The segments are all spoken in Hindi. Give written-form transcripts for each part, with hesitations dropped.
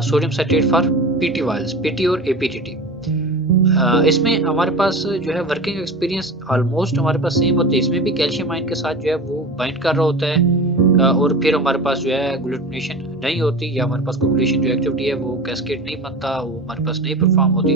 Sodium citrate for PT vials, PT और एपीटीटी। इसमें हमारे पास जो है वर्किंग एक्सपीरियंस ऑलमोस्ट हमारे पास सेम होते हैं। इसमें भी कैल्शियम आयन के साथ जो है वो बाइंड कर रहा होता है और फिर हमारे पास जो है ग्लूटिनेशन नहीं होती, या हमारे पास कोगुलेशन जो एक्टिविटी है वो कैस्केड नहीं बनता, वो हमारे पास नहीं परफॉर्म होती।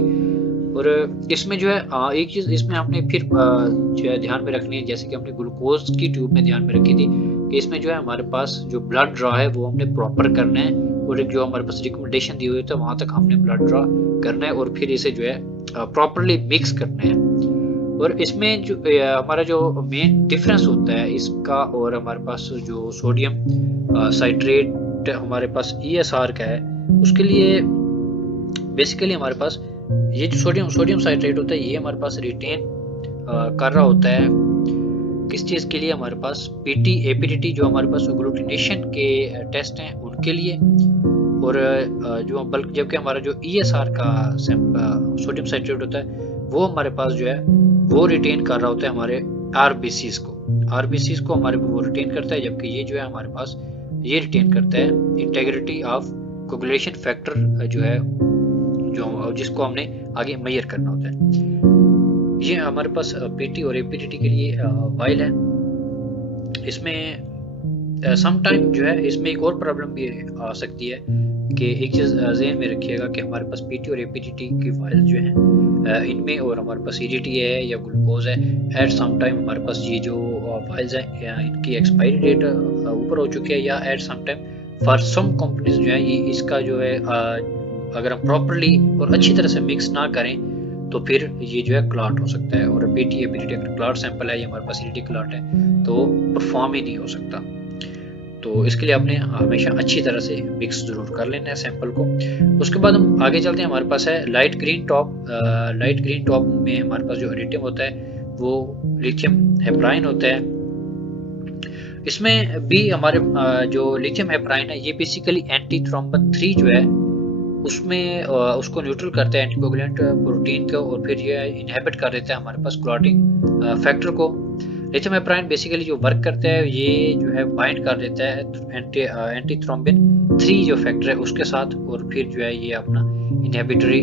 और इसमें जो है एक चीज़ इसमें हमने फिर जो है ध्यान में रखनी है, जैसे कि हमने ग्लूकोज की ट्यूब में ध्यान में रखी थी कि इसमें जो है हमारे पास जो ब्लड ड्रॉ है वो हमने प्रॉपर करना है, और एक जो हमारे पास रिकमेंडेशन दी हुई है वहां तक हमने ब्लड ड्रॉ करना है, और फिर इसे जो है प्रॉपरली मिक्स करना है। और इसमें जो हमारा जो मेन डिफरेंस होता है इसका और हमारे पास जो सोडियम साइट्रेट हमारे पास ESR का है, उसके लिए बेसिकली हमारे पास ये जो सोडियम साइट्रेट होता है ये हमारे पास रिटेन कर रहा होता है किस चीज़ के लिए, हमारे पास पीटी एपीटीटी जो हमारे पास ग्लूटिनेशन के टेस्ट हैं उनके लिए, और जो बल्कि जबकि हमारा जो ESR का सोडियम साइट्रेट होता है वो हमारे पास जो है वो रिटेन कर रहा होता है हमारे RBCs को हमारे वो रिटेन करता है, जबकि ये जो है हमारे पास ये रिटेन करता है इंटीग्रिटी ऑफ कोगुलेशन फैक्टर जो है जो जिसको हमने आगे मेजर करना होता है। ये हमारे पास पीटी और एपीटीटी के लिए वाइल है। इसमें समटाइम जो है इसमें एक और प्रॉब्लम भी आ सकती है कि एक चीज़ ज़हन में रखिएगा कि हमारे पास पीटी और एपीटीटी की फाइल जो हैं इनमें और हमारे पास EDT है या ग्लूकोज है, एट सम टाइम हमारे पास ये जो फाइल्स हैं इनकी एक्सपायरी डेट ऊपर हो चुकी है, या at some time for some companies जो है ये इसका जो है अगर हम प्रॉपरली और अच्छी तरह से मिक्स ना करें तो फिर ये जो है क्लॉट हो सकता है, और पीटी एपीटीटी अगर क्लॉट सैंपल है या हमारे पास EDT क्लॉट है तो परफॉर्म ही नहीं हो सकता। तो इसके लिए आपने हमेशा अच्छी तरह से मिक्स जरूर कर लेना है सैंपल को। उसके बाद हम आगे चलते हैं, हमारे पास है लाइट ग्रीन टॉप में हमारे पास जो एडिटिव होता है वो लिथियम हेपराइन होता है। इसमें भी हमारे जो लिथियम हेपराइन है ये बेसिकली एंटी थ्रोम्बन 3 जो है उसमें उसको न्यूट्रल करता है एंटीकोगुलेंट प्रोटीन को, और फिर ये इनहिबिट कर देता है हमारे पास क्लॉटिंग फैक्टर को। लिथियम हेपराइन बेसिकली जो वर्क करता है ये जो है बाइंड कर देता है एंटी थ्रोम्बिन 3 जो फैक्टर है उसके साथ, और फिर जो है ये अपना इनहिबिटरी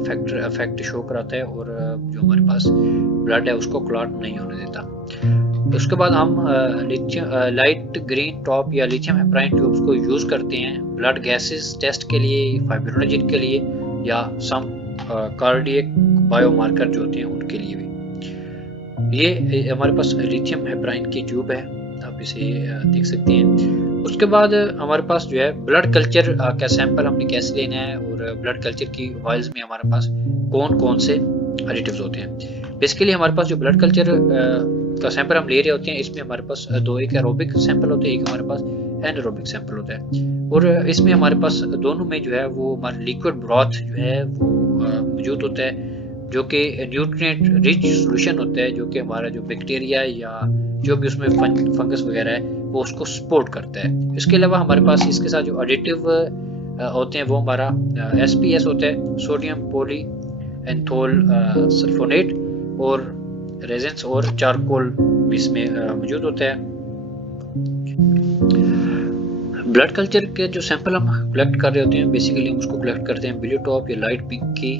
फैक्टर इफेक्ट शो कराता है, और जो हमारे पास ब्लड है उसको क्लॉट नहीं होने देता। उसके बाद हम लाइट ग्रीन टॉप या लिथियम हेपराइन ट्यूब्स को यूज करते हैं ब्लड गैसेस टेस्ट के लिए, फाइब्रिनोजेन के लिए, या सम कार्डियक बायोमार्कर जो होते हैं उनके लिए भी। ये हमारे पास लिथियम हेपराइन की ट्यूब है, आप इसे देख सकते हैं। उसके बाद हमारे पास जो है ब्लड कल्चर का सैंपल हमने कैसे लेना है, और ब्लड कल्चर की वाइल्स में हमारे पास कौन कौन से एडिटिव्स होते हैं। बेसिकली हमारे पास जो ब्लड कल्चर का सैंपल हम ले रहे होते हैं इसमें हमारे पास दो, एक एरोबिक सैंपल होते हैं, एक हमारे पास एनारोबिक सैंपल होता है, और इसमें हमारे पास दोनों में जो है वो हमारा लिक्विड ब्रॉथ जो है वो मौजूद होता है, जो कि न्यूट्रिएंट रिच सॉल्यूशन होता है, जो कि हमारा जो बैक्टीरिया या जो भी उसमें फंगस वगैरह है वो उसको सपोर्ट करता है। इसके अलावा हमारे पास इसके साथ जो एडिटिव होते हैं वो हमारा SPS होता है, सोडियम पॉली एंथोल सल्फोनेट, और रेजेंस और चारकोल भी इसमें मौजूद होता है। ब्लड कल्चर के जो सैंपल हम कलेक्ट कर रहे होते हैं बेसिकली हम उसको कलेक्ट करते हैं बिलियोटॉप या लाइट पिंक की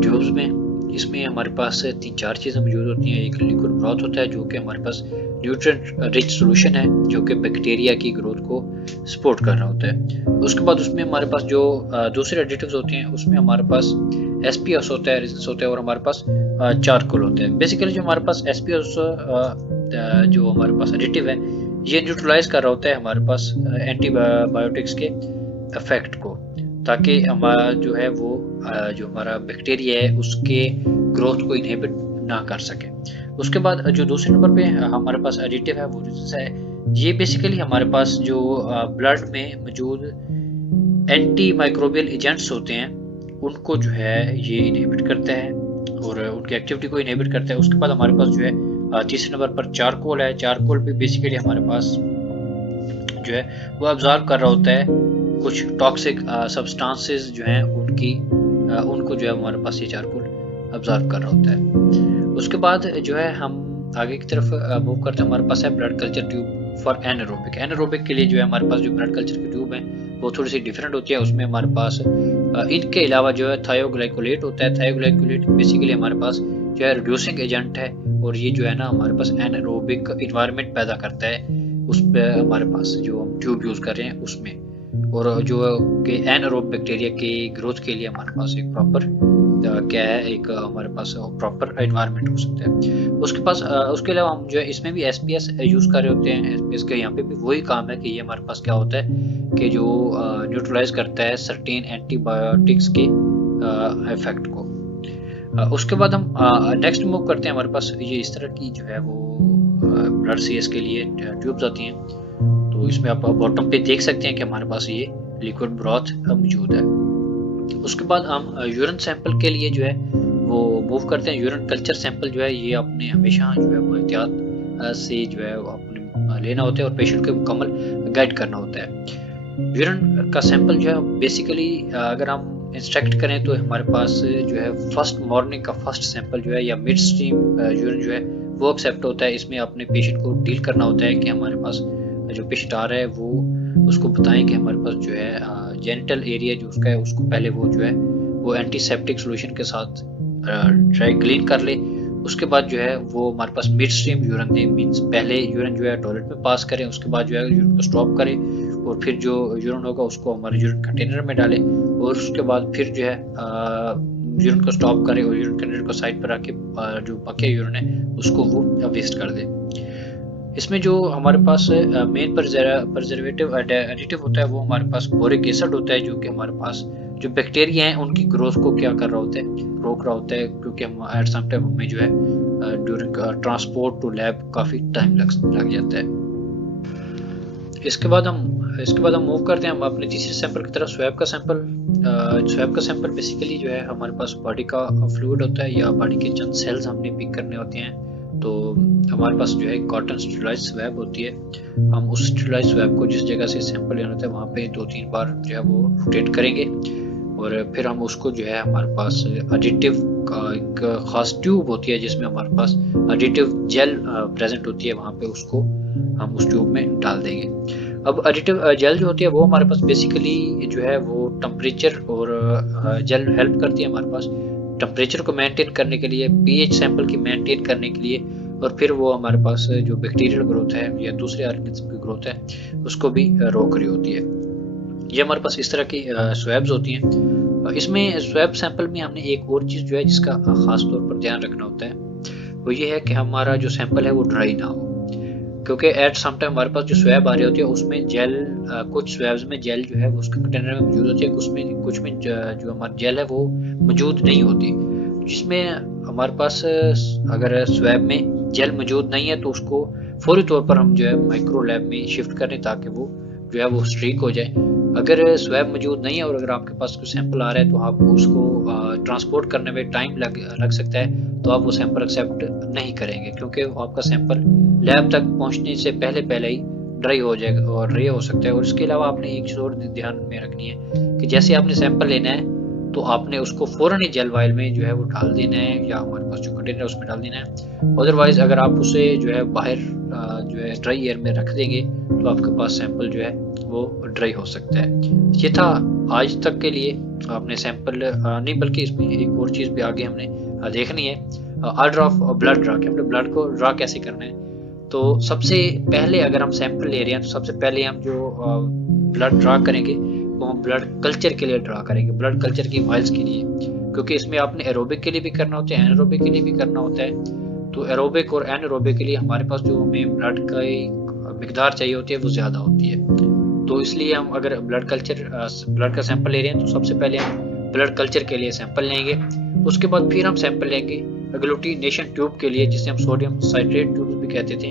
ट्यूब्स में। इसमें हमारे पास 3-4 चीज़ें मौजूद होती हैं। एक लिक्विड ब्रॉथ होता है जो कि हमारे पास न्यूट्रिएंट रिच सॉल्यूशन है, जो कि बैक्टीरिया की ग्रोथ को सपोर्ट कर रहा होता है। उसके बाद उसमें हमारे पास जो दूसरे एडिटिव्स होते हैं उसमें हमारे पास SPS होता है, रेजिन्स होता है, और हमारे पास चारकोल होता है। बेसिकली जो हमारे पास SPS जो हमारे पास एडिटिव है ये न्यूट्रलाइज कर रहा होता है हमारे पास एंटीबायोटिक्स के इफेक्ट को, ताकि हमारा जो है वो जो हमारा बैक्टीरिया है उसके ग्रोथ को इनहिबिट ना कर सके। उसके बाद जो दूसरे नंबर पे हमारे पास एडिटिव है वो रेजिन्स है। ये बेसिकली हमारे पास जो ब्लड में मौजूद एंटी माइक्रोबियल एजेंट्स होते हैं उनको जो है ये इनहिबिट करता है और उनकी एक्टिविटी को इनहिबिट करता है। उसके बाद हमारे पास जो है तीसरे नंबर पर चारकोल है। चारकोल भी बेसिकली हमारे पास जो है वो ऑब्जर्व कर रहा होता है कुछ टॉक्सिक सब्सटेंसेस जो हैं उनको जो है हमारे पास ये चारकोल ऑब्जर्व कर रहा होता है। उसके बाद जो है हम आगे की तरफ मूव करते हैं। हमारे पास है blood culture tube for anaerobic. Anaerobic के लिए जो है हमारे पास जो ब्लड कल्चर की ट्यूब है वो थोड़ी सी डिफरेंट होती है। उसमें हमारे पास इनके अलावा जो है थायोग्लाइकोलेट होता है। थायोग्लाइकोलेट बेसिकली हमारे पास जो है रिड्यूसिंग एजेंट है, और ये जो है ना हमारे पास एनारोबिक इन्वायरमेंट पैदा करता है उस पे हमारे पास जो हम ट्यूब यूज कर रहे हैं उसमें। और जो कि एनारोब बैक्टीरिया के ग्रोथ के लिए हमारे पास एक प्रॉपर क्या है, एक हमारे पास प्रॉपर एनवायरनमेंट हो सकता है। उसके अलावा हम जो है इसमें भी एसपीएस यूज कर रहे होते हैं। एसपीएस का यहाँ पे भी वही काम है कि ये हमारे पास क्या होता है कि जो न्यूट्रलाइज करता है सर्टेन एंटीबायोटिक्स के इफेक्ट को। उसके बाद हम नेक्स्ट मूव करते हैं। हमारे पास ये इस तरह की जो है वो ब्लड सीएस के लिए ट्यूब्स आती हैं। तो इसमें आप बॉटम पे देख सकते हैं कि हमारे पास ये लिक्विड ब्रॉथ मौजूद है। उसके बाद हम यूरिन सैंपल के लिए जो है वो मूव करते हैं। यूरिन कल्चर सैंपल जो है ये आपने हमेशा जो है वो एहतियात से जो है अपने लेना होता है और पेशेंट को मुकम्मल गाइड करना होता है। यूरिन का सैंपल जो है बेसिकली अगर हम इंस्ट्रक्ट करें तो हमारे पास जो है फर्स्ट मॉर्निंग का फर्स्ट सैंपल जो है या मिड स्ट्रीम यूरिन जो है वो एक्सेप्ट होता है। इसमें अपने पेशेंट को डील करना होता है कि हमारे पास जो पेशेंट आ रहा है वो उसको बताएं कि हमारे पास जो है जेनिटल एरिया जो उसका है उसको पहले वो जो है वो एंटीसेप्टिक सॉल्यूशन के साथ ड्राई क्लीन कर ले। उसके बाद जो है वो हमारे पास मिड स्ट्रीम यूरिन दे, मींस पहले यूरिन जो है टॉयलेट में पास करें, उसके बाद जो है यूरिन को स्टॉप करें और फिर जो यूरिन होगा उसको हमारे यूरिन कंटेनर में डालें और उसके बाद फिर जो है यूरिन को स्टॉप करें और यूरिन कंटेनर को साइड पर रख के जो बाकी यूरिन है उसको वो वेस्ट कर दे। इसमें जो हमारे पास मेन प्रिजर्वेटिव एडिटिव होता है वो हमारे पास बोरिक एसिड होता है, जो कि हमारे पास जो बैक्टीरिया हैं उनकी ग्रोथ को क्या कर रहा होता है, रोक रहा होता है, क्योंकि हम एट सम टाइम हमें जो है ड्यूरिंग ट्रांसपोर्ट टू लैब काफ़ी टाइम लग जाता है। इसके बाद हम मूव करते हैं हम अपने तीसरे सैंपल की तरफ, स्वैब का सैंपल। स्वैब का सैंपल बेसिकली जो है हमारे पास बॉडी का फ्लूइड होता है या बॉडी के चंद सेल्स हमने पिक करने होते हैं। तो हमारे पास जो है कॉटन स्टेरिलाइज स्वैब होती है। हम उस स्टेरिलाइज स्वैब को जिस जगह से सैंपल लेना होता है वहाँ पे 2-3 बार जो है वो रोटेट करेंगे और फिर हम उसको जो है हमारे पास एडिटिव का एक खास ट्यूब होती है जिसमें हमारे पास एडिटिव जेल प्रेजेंट होती है, वहाँ पे उसको हम उस ट्यूब में डाल देंगे। अब एडिटिव जेल जो होती है वो हमारे पास बेसिकली जो है वो टेम्परेचर और जेल हेल्प करती है हमारे पास टेम्परेचर को मेंटेन करने के लिए, पीएच सैंपल की मेंटेन करने के लिए, और फिर वो हमारे पास जो बैक्टीरियल ग्रोथ है या दूसरे ऑर्गेनिज्म की ग्रोथ है उसको भी रोक रही होती है। ये हमारे पास इस तरह की स्वैब्स होती हैं। इसमें स्वैब सैंपल में हमने एक और चीज़ जो है जिसका खास तौर पर ध्यान रखना होता है वो ये है कि हमारा जो सैंपल है वो ड्राई ना हो, क्योंकि एट सम टाइम हमारे पास जो स्वैब आ रही होती है उसमें जेल कुछ स्वैब्स में जेल जो है वो उसके कंटेनर में मौजूद होती है, कुछ में जो हमारी जेल है वो मौजूद नहीं होती, जिसमें हमारे पास अगर स्वैब में जेल मौजूद नहीं है तो उसको फौरी तौर पर हम जो है माइक्रो लैब में शिफ्ट करें ताकि वो जो है वो स्ट्रीक हो जाए। अगर स्वैब मौजूद नहीं है और अगर आपके पास कोई सैंपल आ रहा है तो आप उसको ट्रांसपोर्ट करने में टाइम लग सकता है, तो आप वो सैंपल एक्सेप्ट नहीं करेंगे क्योंकि आपका सैंपल लैब तक पहुंचने से पहले ही ड्राई हो जाएगा और ड्राई हो सकता है। और इसके अलावा आपने एक चीज़ और ध्यान में रखनी है कि जैसे आपने सैंपल लेना है तो आपने उसको फ़ौरन ही जेल वाइल में जो है वो डाल देना है या हमारे पास जो कंटेनर है उसमें डाल देना है। अदरवाइज अगर आप उसे जो है बाहर जो है ड्राई एयर में रख देंगे तो आपके पास सैंपल जो है वो ड्राई हो सकता है। ये था आज तक के लिए। आपने सैंपल नहीं बल्कि इसमें एक और चीज़ भी आगे हमने देखनी है, ऑर्डर ऑफ ब्लड ड्रा के हमने ब्लड को ड्रा कैसे करना है। तो सबसे पहले अगर हम सैंपल ले रहे हैं तो सबसे पहले हम जो ब्लड ड्रा करेंगे वो हम ब्लड कल्चर के लिए ड्रा करेंगे, ब्लड कल्चर की वाइल्स के लिए, क्योंकि इसमें आपने एरोबिक के लिए भी करना होता है एनारोबिक के लिए भी करना होता है। तो एरोबिक और एनारोबिक के लिए हमारे पास जो हमें ब्लड का मिकदार चाहिए होती है वो ज़्यादा होती है। तो इसलिए हम अगर ब्लड का सैंपल ले रहे हैं तो सबसे पहले हम ब्लड कल्चर के लिए सैंपल लेंगे। उसके बाद फिर हम सैंपल लेंगे एग्लूटिनेशन ट्यूब के लिए, जिसे हम सोडियम साइट्रेट ट्यूब भी कहते थे,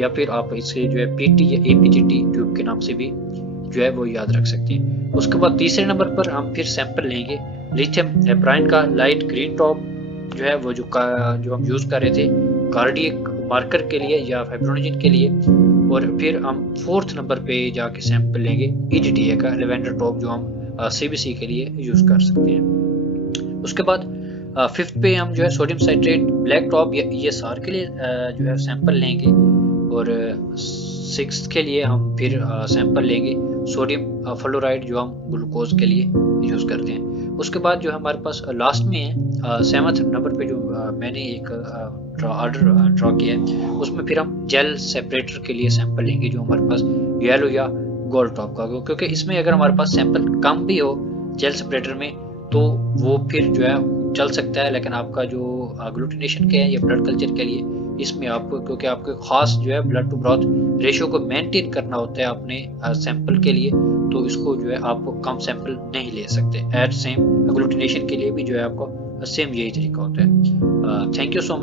या फिर आप इसे जो है पीटी या एपीजीटी ट्यूब के नाम से भी जो है वो याद रख सकते हैं। उसके बाद तीसरे नंबर पर हम फिर सैंपल लेंगे लिथियम हेपराइन का लाइट ग्रीन टॉप जो है वो जो हम यूज़ कर रहे थे कार्डियक मार्कर के लिए या फाइब्रोनोजिन के लिए। और फिर हम फोर्थ नंबर पे जाके सैंपल लेंगे ईडीटीए का लेवेंडर टॉप जो हम सीबीसी के लिए यूज़ कर सकते हैं। उसके बाद फिफ्थ पे हम जो है सोडियम साइट्रेट ब्लैक टॉप ये सार के लिए जो है सैंपल लेंगे। और 6 के लिए हम फिर सैंपल लेंगे सोडियम फ्लोराइड जो हम ग्लूकोज के लिए यूज़ करते हैं। उसके बाद जो हमारे पास लास्ट में है 7th नंबर पे जो मैंने एक ऑर्डर ड्रॉ किया है, उसमें फिर हम जेल सेपरेटर के लिए सैंपल लेंगे जो हमारे पास येलो या गोल्ड टॉप का हो, क्योंकि इसमें अगर हमारे पास सैंपल कम भी हो जेल सेपरेटर में तो वो फिर जो है चल सकता है, लेकिन आपका जो अग्लूटिनेशन के है या ब्लड कल्चर के लिए इसमें आपको, क्योंकि आपको खास जो है ब्लड टू ब्रॉथ रेशियो को मेंटेन करना होता है अपने सैंपल के लिए, तो इसको जो है आप कम सैंपल नहीं ले सकते। एट सेम अग्लूटिनेशन के लिए भी जो है आपको सेम यही तरीका होता है। Thank you so much.